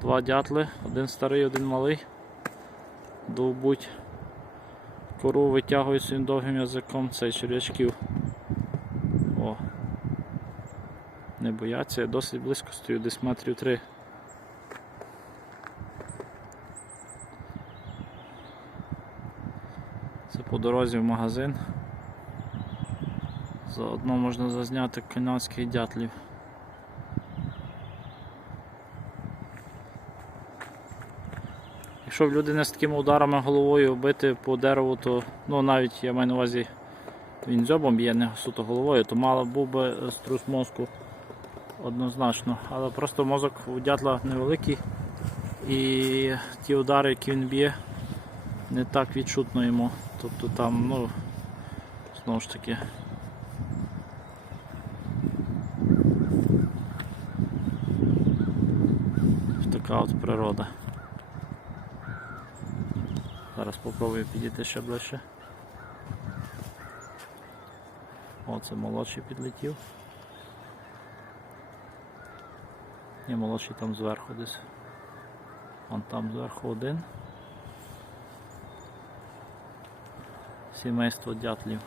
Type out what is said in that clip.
Два дятли, один старий, один малий. Довбуть. Кору витягують своїм довгим язиком, цей черв'ячків. О. Не бояться, я досить близько стою, десь метрів три. Це по дорозі в магазин. Заодно можна зазняти канадських дятлів. Якщо в людини з такими ударами головою бити по дереву, то ну навіть я маю на увазі він дзьобом б'є, не суто головою, то мало був би струс мозку однозначно. Але просто мозок у дятла невеликий і ті удари, які він б'є, не так відчутно йому. Тобто там, ну, знову ж таки. Така от природа. Зараз спробую підійти ще ближче. Оце молодший підлетів. І молодший там зверху десь. Вон там зверху один. Сімейство дятлів.